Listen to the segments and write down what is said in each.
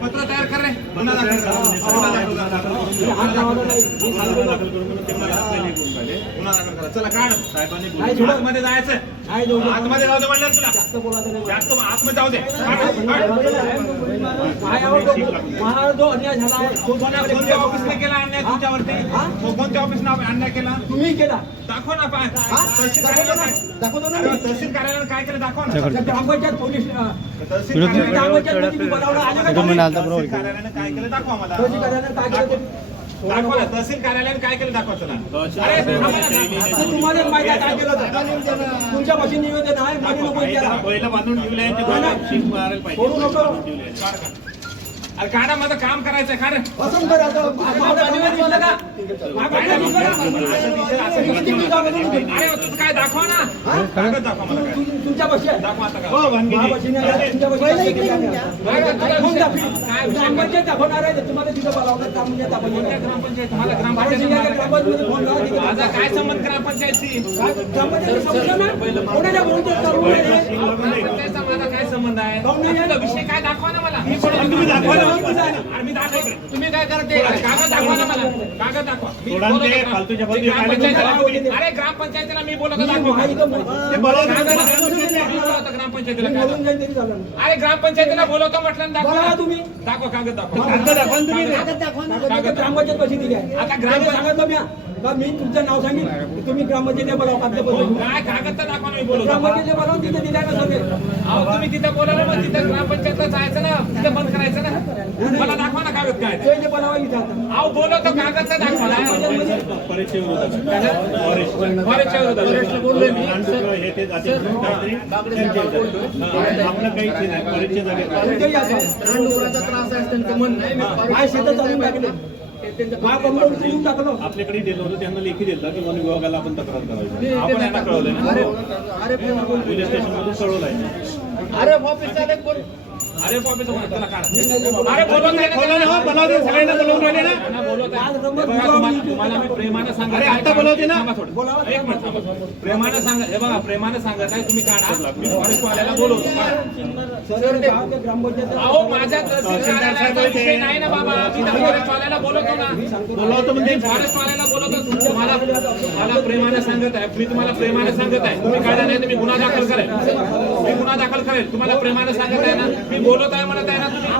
पत्र तयार कर रे गुन्हा दाखल कर. चला काढ साहेबांनी आतमध्ये जायचं आतमध्ये जाऊ दे म्हणलं तुला जास्त आतमध्ये जाऊ दे. जो अन्याय झाला तो ऑफिसने केला अन्याय तुमच्यावरती. हा? तो कोणत्या ऑफिसने अन्याय केला? तुम्ही केला. दाखव ना पाय हा? तहसील दाखवतो ना कार्यालयात. दाखवतो ना काय-. तहसील केलं? दाखव ना. ग्रामपंचायत पोलीस अं, तहसील मी बोलावलं. आलं का कार्यालयाने काय केलं? दाखवा मला. तहसील कार्यालयात काय केलं ते? दाखवा ना. तहसील कार्यालयाने काय केलं? दाखवा चला. अरे थांबा ना. असं तुम्हाला माहिती आहे काय केलं होतं? तुमच्या पाशी निवेदन आहे मध्ये. पहिला बांधून ठेवले ते मारायला सोडू नको. अरे काढा माझं काम करायचं खा रे असं करा आता. माझ्या डोळ्यात दिसलं का? दिसलं? किती? अरे तू काय दाखवा ना हा? कागद दाखवा मला काय. तु- तुमच्या आहे दाखवा आता हो, का आहे. तुमच्या आहे. काय तुला विषय-. काय विषय? ग्रामपंचायत दाखवणार आहे तुम्हाला तिथं बोलावलं ग्रामपंचायत दाखवणार आहे. ग्रामपंचायत मला ग्रामपंचायत जिल्ह्याच्या ग्रामपंचायतीमध्ये फोन लावा, तिथं माझा काय संबंध ग्रामपंचायतशी काय ग्रामपंचायत ना? माझा काय? नाही विषय दाखवा ना मला. तुम्ही काय करते? कागद दाखवा ना मला. कागद दाखवा. बोलतो अरे ग्रामपंचायतीला मी बोलतो ग्रामपंचायतीला. अरे ग्रामपंचायतीला बोलवतो म्हटलं दाखवा. तुम्ही. दाखवा कागद दाखवा. कागद दाखवा तुम्ही. कागद ग्रामपंचायत कशी दिली आहे? आता ग्रामपंचायत- सांगितलं मी. मी तुमचं नाव सांगेन. तुम्ही ग्रामपंचायतीला बोलावा काय कागद तर दाखवा ना मी बोलवतो. ग्रामपंचायतीला बोलावून तिथे दिल्या का सगळे. तुम्ही तिथे बोलावलं मग तिथे ग्रामपंचायतला जायचं ना तिथे बंद करायचं ना. मला दाखवा ना कागद काय ते. बोलावा अहो कागद तर दाखवा. ना विरोधात फॉरेस्टच्या विरोधात. हे ते जाते. आपलं. काय टाकलं? आपल्याकडे दिलं होतं. त्यांना लेखी दिलं की वन विभागाला आपण तक्रार करायची आपण यांना कळवलं ना. पोलीस स्टेशन मधून कळवलं आहे अरे पॉपीचं बोला, चला काढा. अरे हो, सगळ्यांना बोलावून राहिले ना. प्रेमानं सांगत अरे, आहे. आता बोलावते ना. थांबा थोडं. एक मिनिट थांबा. प्रेमानं सांगा हे बघा प्रेमानं सांगत आहे तुम्ही काढा. मी फॉरेस्टवाल्याला बोलवतो. काढा. सर गावाच्या ग्रामपंचायत अहो माझ्या तहसील कार्यालयाचा विषय नाही ना बाबा. मी त्या फॉरेस्टवाल्याला बोलवतो ना. बोलावतो म्हणजे फॉरेस्टवाल्याला बोलवतो. तुम्हाला मला प्रेमानं सांगत आहे. मी तुम्हाला प्रेमानं सांगत आहे. तुम्ही काढा नाही तर मी गुन्हा दाखल करेल. मी गुन्हा दाखल करेल. तुम्हाला प्रेमानं सांगत आहे ना. मी बोलत आहे म्हणत आहे ना तुम्ही?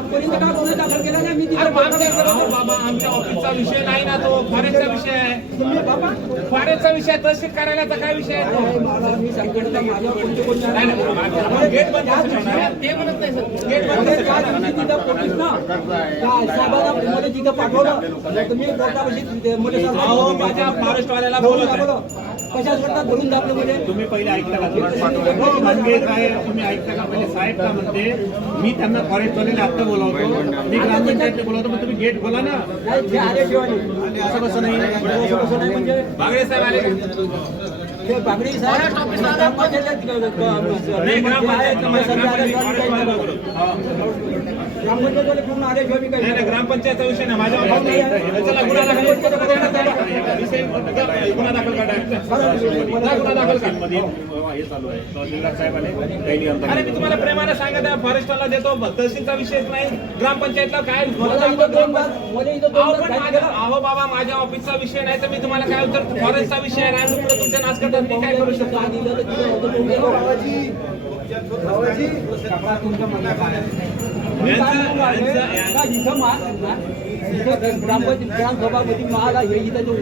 अरे बाबा आमच्या ऑफिसचा विषय नाही ना तो. फॉरेस्टचा विषय आहे. तुम्ही बाबा फॉरेस्टचा विषय तहसील कार्यालयाचा काय विषय आहे गेट बंद? ते म्हणत नाही सर. गेट बंद तिथं पाठवलं अहो माझ्या फॉरेस्टवाल्याला बोलत. आहे. कशाच करतात धरून दाबले मध्ये तुम्ही पहिले ऐकता का? हो, म्हणजे काय तुम्ही ऐकता का? पहिले साहेब का म्हणते मी त्यांना फॉरेस्ट वाल्याला आत्ता बोलावतो. मी ग्रामपंचायतला बोलावतो पण तुम्ही गेट खोला ना. असं कसं नाही? म्हणजे बागडे साहेब आले. बागडी साहेब ग्रामपंचायतीत नाही, ग्रामपंचायतवाले पूर्ण काही ग्रामपंचायतचा विषय नाही. माझ्या गुन्हा दाखल विषय गुन्हा दाखल करा. जा, गुन्हा दाखल करा. मध्ये हे चालू आहे. तहसीलदार साहेब आले काही अरे मी तुम्हाला प्रेमाने सांगत आहे फॉरेस्टला देतो तहसीलचा विषयच नाही. ग्रामपंचायतला काय अहो, बाबा माझ्या ऑफिसचा विषय नाही तर मी तुम्हाला काय उत्तर फॉरेस्टचा विषय आहे नाही पुढे तुमच्या नाच करतात मी काय करू शकतो? तुमच्या काय राहिले? ग्रामपंचायत ग्रामसभापती मला हे इथं जो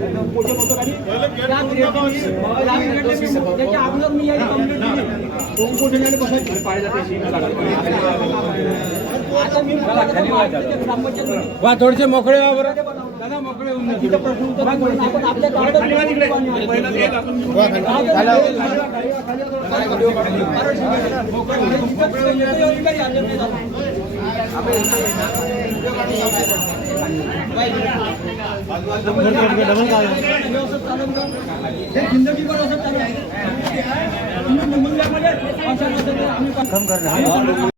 वा थोडेसे मोकळे व्हा बरं. दादा मोकळे होऊन तिथं प्रश्न उत्तर आपण आपण